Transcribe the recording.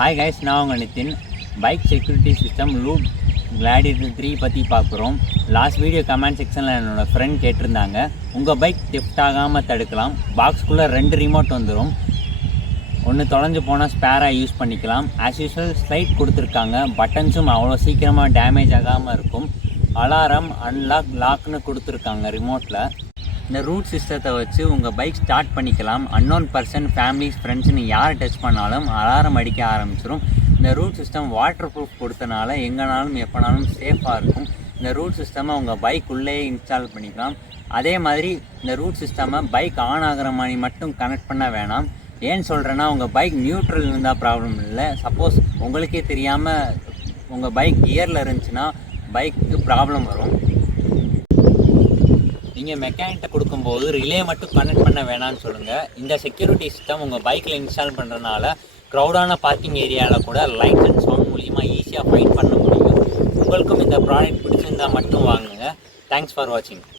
Hi guys, நான் உங்கள் Nitin. Bike security system loop gladiator 3 பற்றி பார்க்குறோம். லாஸ்ட் வீடியோ கமெண்ட் செக்ஷனில் என்னோடய ஃப்ரெண்ட் கேட்டிருந்தாங்க, உங்கள் பைக் டெஃப்ட் ஆகாமல் தடுக்கலாம். பாக்ஸ்குள்ளே 2 ரிமோட் வந்துடும். ஒன்று தொலைஞ்சு போனால் ஸ்பேராக யூஸ் பண்ணிக்கலாம். ஆஸ் யூஸ்வல் ஸ்லைட் கொடுத்துருக்காங்க. பட்டன்ஸும் அவ்வளோ சீக்கிரமாக டேமேஜ் ஆகாமல் இருக்கும். அலாரம், அன்லாக், லாக்னு கொடுத்துருக்காங்க ரிமோட்டில். இந்த ரூட் சிஸ்டத்தை வச்சு உங்கள் பைக் ஸ்டார்ட் பண்ணிக்கலாம். அன்னோன் பர்சன், ஃபேமிலிஸ், ஃப்ரெண்ட்ஸ்னு யார் டச் பண்ணாலும் அலாரம் அடிக்க ஆரம்பிச்சிடும். இந்த ரூட் சிஸ்டம் வாட்டர் ப்ரூஃப் கொடுத்தனால எங்கேனாலும் எப்போனாலும் சேஃபாக இருக்கும். இந்த ரூட் சிஸ்டமை உங்கள் பைக் உள்ளேயே இன்ஸ்டால் பண்ணிக்கலாம். அதே மாதிரி இந்த ரூட் சிஸ்டமை பைக் ஆன் ஆகிற மாதிரி மட்டும் கனெக்ட் பண்ண வேணாம். ஏன்னு சொல்கிறேன்னா, உங்கள் பைக் நியூட்ரல் இருந்தால் ப்ராப்ளம் இல்லை. சப்போஸ் உங்களுக்கே தெரியாமல் உங்கள் பைக் கியரில் இருந்துச்சுன்னா பைக்கு ப்ராப்ளம் வரும். நீங்கள் மெக்கானிக்கிட்ட கொடுக்கும்போது ரிலே மட்டும் கனெக்ட் பண்ண வேணான்னு சொல்லுங்கள். இந்த செக்யூரிட்டி சிஸ்டம் உங்கள் பைக்கில் இன்ஸ்டால் பண்ணுறதுனால க்ரௌடான பார்க்கிங் ஏரியாவில் கூட லைட் அண்ட் சவுண்ட் மூலிமா ஈஸியாக ஃபைண்ட் பண்ண முடியும். உங்களுக்கும் இந்த ப்ராடக்ட் பிடிச்சிருந்தால் மட்டும் வாங்குங்க. தேங்க்ஸ் ஃபார் வாட்சிங்.